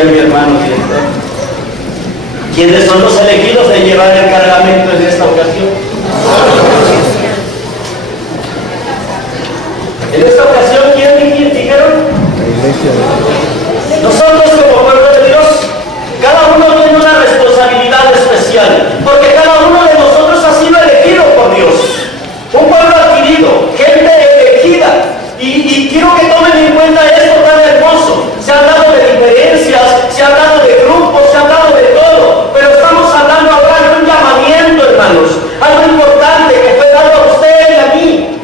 decía mi hermano director. ¿Quiénes son los elegidos de llevar el cargamento en esta ocasión? En esta ocasión, ¿quién dijeron? Nosotros como pueblo de Dios, cada uno tiene una responsabilidad especial, porque cada uno de nosotros ha sido elegido por Dios. Un pueblo adquirido, gente elegida. Y quiero que tomen en cuenta esto tan hermoso. Se ha hablado de diferencias, se ha hablado de grupos, se ha hablado de todo, pero estamos hablando ahora de un llamamiento, hermanos, algo importante que fue dado a usted y a mí,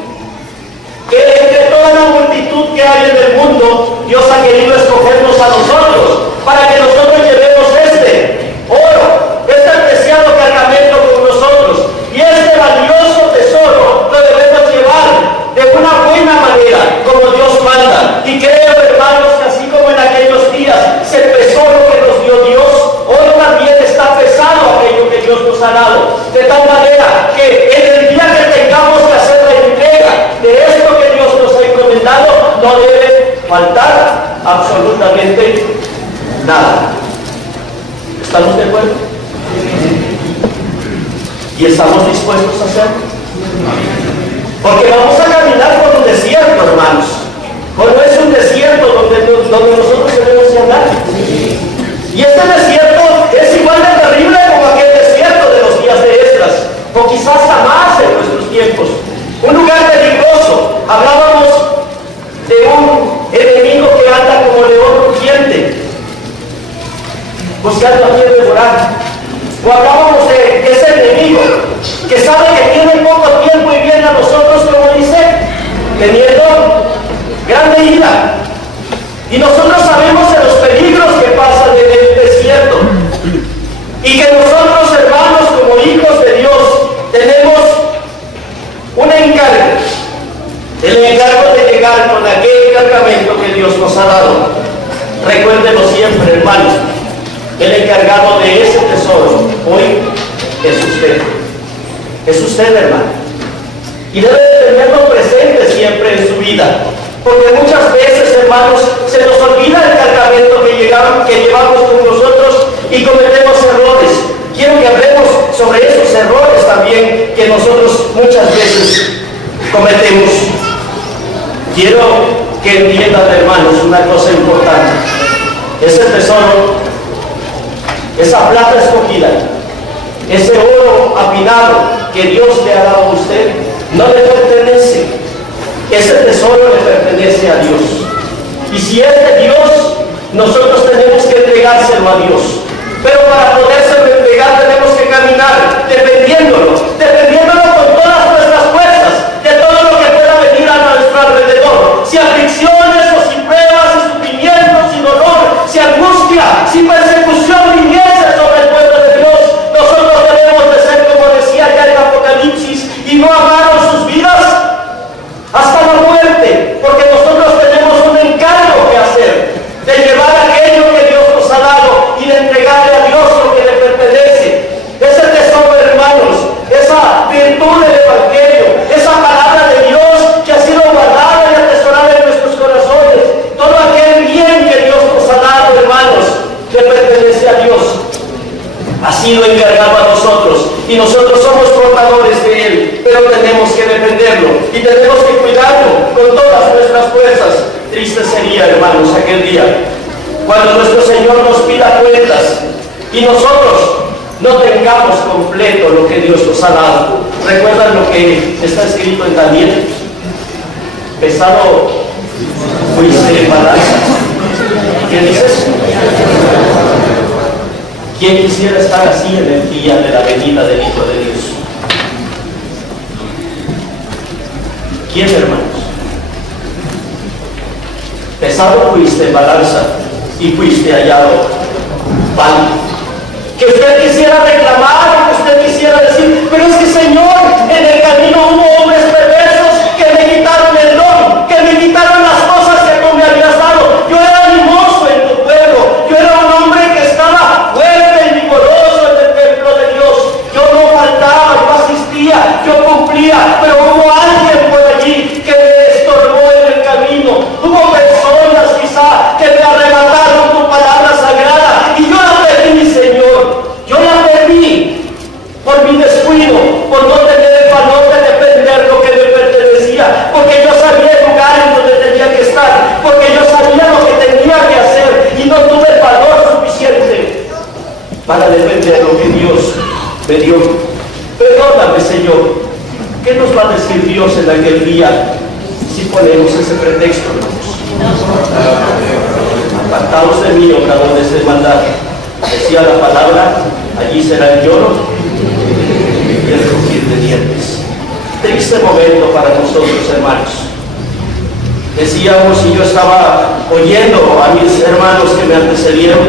que entre toda la multitud que hay en el mundo, Dios ha querido escogernos a nosotros, para que nosotros llevemos este oro, este preciado cargamento con nosotros, y este valioso tesoro lo debemos llevar de una buena manera, como Dios manda. Y creo, hermanos, que así como en aquellos días se pesó lo que nos dio Dios, hoy también está pesado aquello que Dios nos ha dado, de tal manera que en el día que tengamos que hacer la entrega de esto que Dios nos ha encomendado, no debe faltar absolutamente nada. ¿Estamos de acuerdo? ¿Y estamos dispuestos a hacerlo? Porque vamos a caminar por un desierto, hermanos. ¿O no es un desierto donde nosotros debemos de andar? Y este desierto es igual de terrible como aquel desierto de los días de Esdras, o quizás hasta más en nuestros tiempos. Un lugar peligroso. Hablábamos de un enemigo que anda como león rugiente, buscando a quien devorar. O hablábamos de ese enemigo que sabe que tiene poco tiempo y viene a nosotros, como dice, teniendo grande ira. Y nosotros sabemos de los peligros que pasan en el desierto. Y que nosotros, hermanos, como hijos de Dios, tenemos un encargo. El encargo de llegar con aquel cargamento que Dios nos ha dado. Recuérdenlo siempre, hermanos. El encargado de ese tesoro hoy es usted. Es usted, hermano. Y debe de tenerlo presente siempre en su vida. Porque muchas veces, hermanos, se nos olvida el cargamento que llevamos con nosotros y cometemos errores. Quiero que hablemos sobre esos errores también que nosotros muchas veces cometemos. Quiero que entiendan, hermanos, una cosa importante. Ese tesoro, esa plata escogida, ese oro afinado que Dios le ha dado a usted, no le pertenece. Ese tesoro le pertenece a Dios. Y si es de Dios, nosotros tenemos que entregárselo a Dios. Pero para podérselo entregar tenemos que caminar dependiéndolo con todas nuestras fuerzas, de todo lo que pueda venir a nuestro alrededor. Si aflicciones o si pruebas, si sufrimientos, si dolor, si angustia, si persecución viniese sobre el pueblo de Dios, nosotros debemos de ser, como decía ya en Apocalipsis, y no amaron sus vidas hasta la muerte, porque nosotros tenemos un encargo que hacer, de llevar aquello que Dios nos ha dado y de entregarle a Dios lo que le pertenece. Ese tesoro, hermanos, esa virtud del Evangelio, esa palabra de Dios que ha sido guardada y atesorada en nuestros corazones, todo aquel bien que Dios nos ha dado, hermanos, le pertenece a Dios. Ha sido encargado a nosotros y nosotros somos portadores de Él, pero tenemos que defenderlo y tenemos que cuidarlo con todas nuestras fuerzas. Triste sería, hermanos, aquel día cuando nuestro Señor nos pida cuentas y nosotros no tengamos completo lo que Dios nos ha dado. ¿Recuerdan lo que está escrito en Daniel? Pesado fuiste en balanza. ¿Qué dices? ¿Quién quisiera estar así en el día de la venida del Hijo de Dios? ¿Quién, hermanos? Pesado fuiste en balanza y fuiste hallado válido. Que usted quisiera reclamar, que usted quisiera decir, pero es que, Señor, en el camino hubo hombres perversos que me quitaron el don, que me quitaron las cosas que tú me habías dado. Yo era animoso en tu pueblo, yo era un hombre que estaba fuerte y vigoroso en el templo de Dios. Yo no faltaba, yo asistía, yo cumplía, pero hubo alguien por allí que me estorbó en el camino. Hubo personas quizá que me arrebataron tu palabra sagrada. para defender lo que Dios me dio. Perdóname, Señor. ¿Qué nos va a decir Dios en aquel día si ponemos ese pretexto, hermanos? Apartaos de mí, obradores de maldad. Decía la palabra, allí será el lloro y el crujir de dientes. Triste momento para nosotros, hermanos. Decíamos, y yo estaba oyendo a mis hermanos que me antecedieron,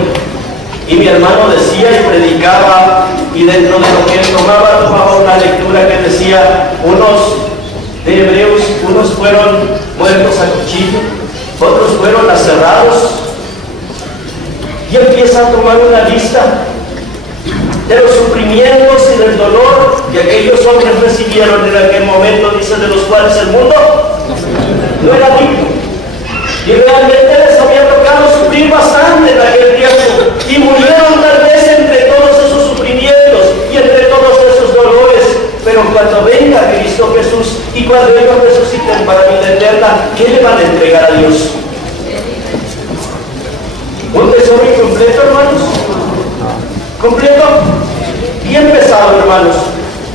y mi hermano decía y predicaba, y dentro de lo que él tomaba una lectura que decía, unos de Hebreos, unos fueron muertos a cuchillo, otros fueron aserrados, y empieza a tomar una lista de los sufrimientos y del dolor que aquellos hombres recibieron en aquel momento, dice, de los cuales el mundo no era digno. Y realmente les había tocado sufrir bastante en aquel tiempo, y murieron tal vez entre todos esos sufrimientos y entre todos esos dolores. Pero cuando venga Cristo Jesús y cuando ellos resuciten para vida eterna, ¿qué le van a entregar a Dios? ¿Un tesoro incompleto, hermanos? ¿Completo? Bien pesado, hermanos,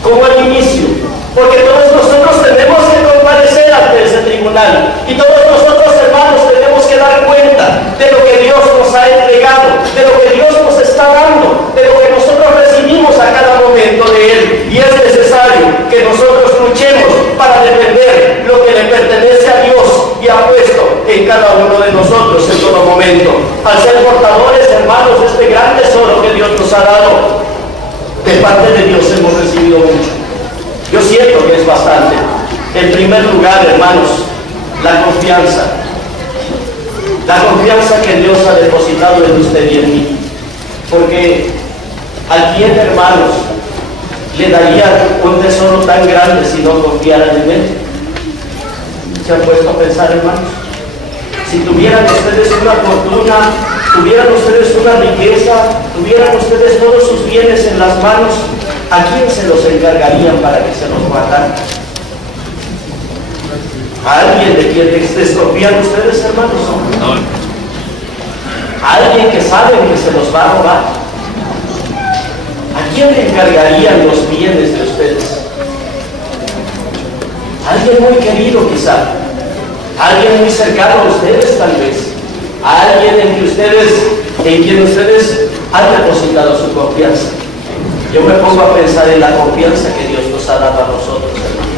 como al inicio, porque todos nosotros tenemos que comparecer ante ese tribunal, y todos nosotros, hermanos, tenemos que dar cuenta de lo que Dios nos ha entregado, de lo que Dios nos está dando, de lo que nosotros recibimos a cada momento de Él, y es necesario que nosotros luchemos para defender lo que le pertenece a Dios y ha puesto en cada uno de nosotros en todo momento. Al ser portadores, hermanos, de este gran tesoro que Dios nos ha dado, de parte de Dios hemos recibido mucho. Yo siento que es bastante. En primer lugar, hermanos, la confianza. La confianza que Dios ha depositado en usted y en mí. Porque ¿a quién, hermanos, le daría un tesoro tan grande si no confiaran en Él? ¿Se han puesto a pensar, hermanos? Si tuvieran ustedes una fortuna, tuvieran ustedes una riqueza, tuvieran ustedes todos sus bienes en las manos, ¿a quién se los encargarían para que se los guardaran? ¿A alguien de quien desconfían ustedes, hermanos? No. ¿A alguien que saben que se los va a robar? ¿A quién le encargarían los bienes de ustedes? ¿A alguien muy querido quizá? ¿A alguien muy cercano a ustedes tal vez? ¿A alguien en quien ustedes han depositado su confianza? Yo me pongo a pensar en la confianza que Dios nos ha dado a nosotros, hermanos.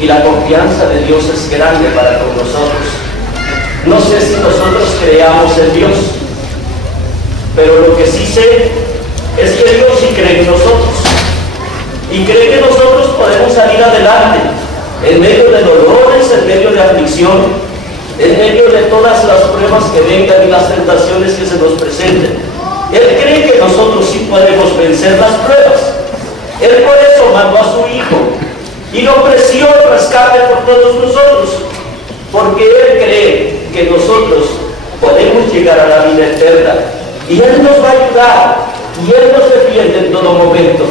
Y la confianza de Dios es grande para con nosotros. No sé si nosotros creamos en Dios, pero lo que sí sé es que Dios sí cree en nosotros. Y cree que nosotros podemos salir adelante en medio de dolores, en medio de aflicción, en medio de todas las pruebas que vengan y las tentaciones que se nos presenten. Él cree que nosotros sí podemos vencer las pruebas. Él por eso mandó a su Hijo y lo ofreció el rescate por todos nosotros, porque Él cree que nosotros podemos llegar a la vida eterna, y Él nos va a ayudar, y Él nos defiende en todo momento,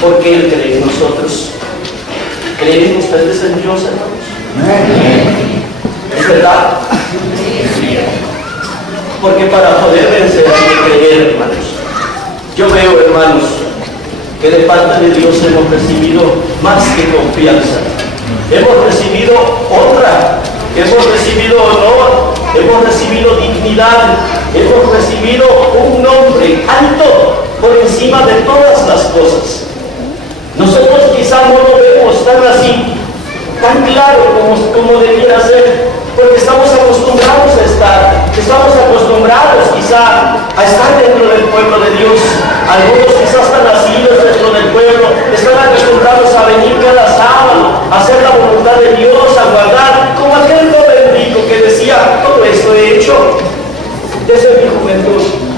porque Él cree en nosotros. ¿Creen ustedes en Dios, hermanos? ¿Es verdad? Porque para poder vencer hay que creer, hermanos. Yo veo, hermanos, que de parte de Dios hemos recibido más que confianza. Hemos recibido honra, hemos recibido honor, hemos recibido dignidad, hemos recibido un nombre alto por encima de todas las cosas. Nosotros quizá no lo vemos tan así, tan claro como debiera ser, porque estamos acostumbrados a estar, estamos acostumbrados quizá a estar dentro del pueblo de Dios. Algunos quizás están nacidos dentro del pueblo, están acostumbrados a venir cada sábado, a hacer la voluntad de Dios, a guardar, como aquel joven rico que decía, todo esto he hecho desde mi juventud.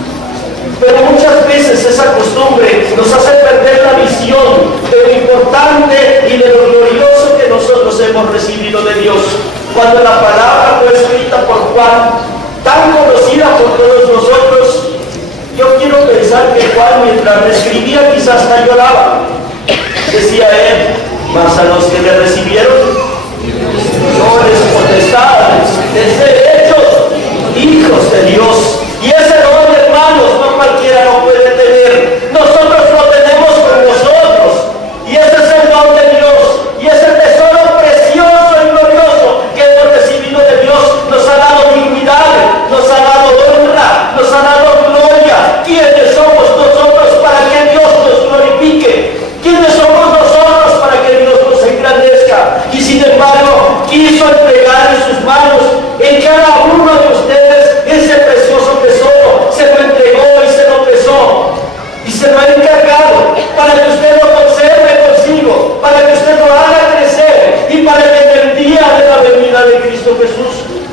Pero muchas veces esa costumbre nos hace perder la visión de lo importante y de lo glorioso que nosotros hemos recibido de Dios. Cuando la palabra fue escrita por Juan, tan conocida por todos nosotros, yo quiero pensar que Juan, mientras la escribía, quizás hasta lloraba. Decía él, mas a los que le recibieron, no les potestad de ser hechos hijos de Dios. Y ese don, hermanos, no cualquiera lo puede tener.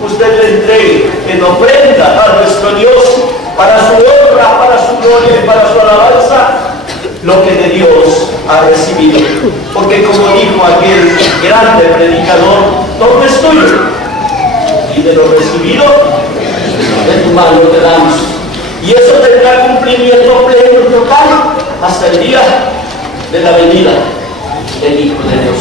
usted le entregue en ofrenda a nuestro Dios, para su honra, para su gloria y para su alabanza, lo que de Dios ha recibido. Porque como dijo aquel grande predicador, todo es tuyo, y de lo recibido, de tu mano te damos. Y eso tendrá cumplimiento pleno y total hasta el día de la venida del Hijo de Dios.